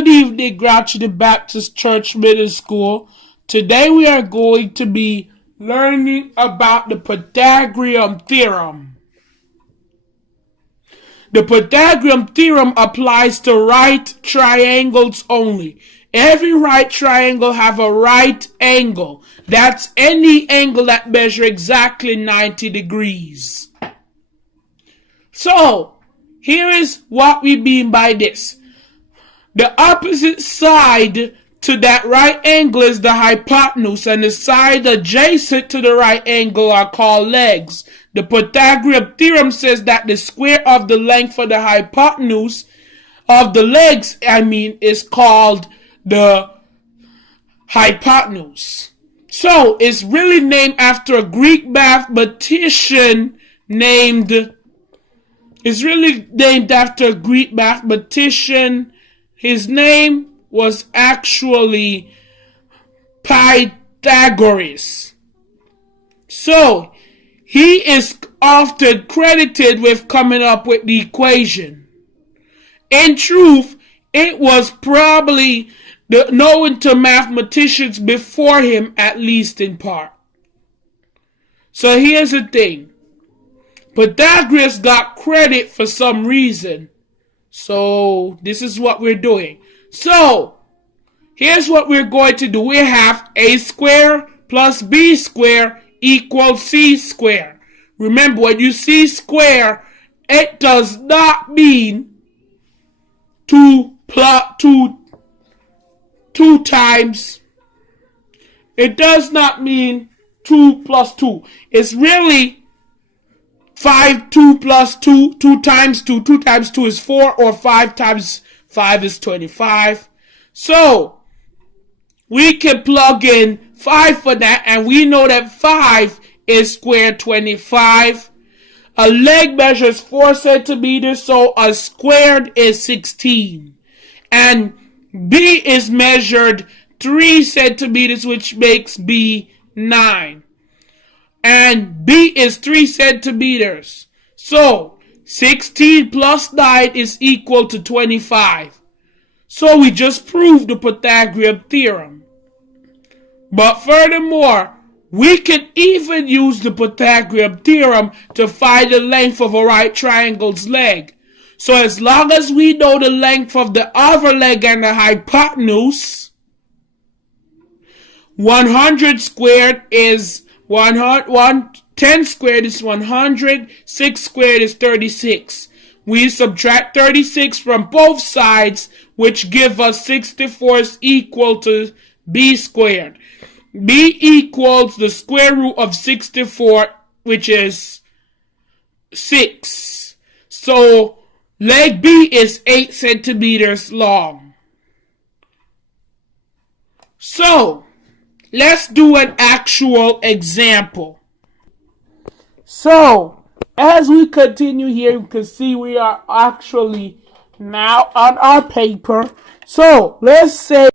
Good evening, Grouch City Baptist Church Middle School. Today we are going to be learning about the Pythagorean theorem. The Pythagorean theorem applies to right triangles only. Every right triangle have a right angle. That's any angle that measures exactly 90 degrees. So, here is what we mean by this. The opposite side to that right angle is the hypotenuse, and the side adjacent to the right angle are called legs. The Pythagorean theorem says that the square of the length of the hypotenuse of the legs, is called the hypotenuse. So, it's really named after a Greek mathematician His name was actually Pythagoras. So, he is often credited with coming up with the equation. In truth, it was probably known to mathematicians before him, at least in part. So here's the thing. Pythagoras got credit for some reason. So, this is what we're doing. So, here's what we're going to do. We have a square plus b square equals c square. Remember, when you see square, it does not mean 2 times. It does not mean 2 plus 2. It's really 2 plus 2, 2 times 2. 2 times 2 is 4, or 5 times 5 is 25. So, we can plug in 5 for that, and we know that 5 is square 25. A leg measures 4 centimeters, so a squared is 16. And B is measured 3 centimeters, which makes B 9. And B is 3 centimeters. So, 16 plus 9 is equal to 25. So, we just proved the Pythagorean theorem. But furthermore, we can even use the Pythagorean theorem to find the length of a right triangle's leg. So, as long as we know the length of the other leg and the hypotenuse, 100 squared is 10 squared is 100, 6 squared is 36. We subtract 36 from both sides, which give us 64 is equal to b squared. B equals the square root of 64, which is 6. So, leg B is 8 centimeters long. So, let's do an actual example. So, as we continue here, you can see we are actually now on our paper. So, let's say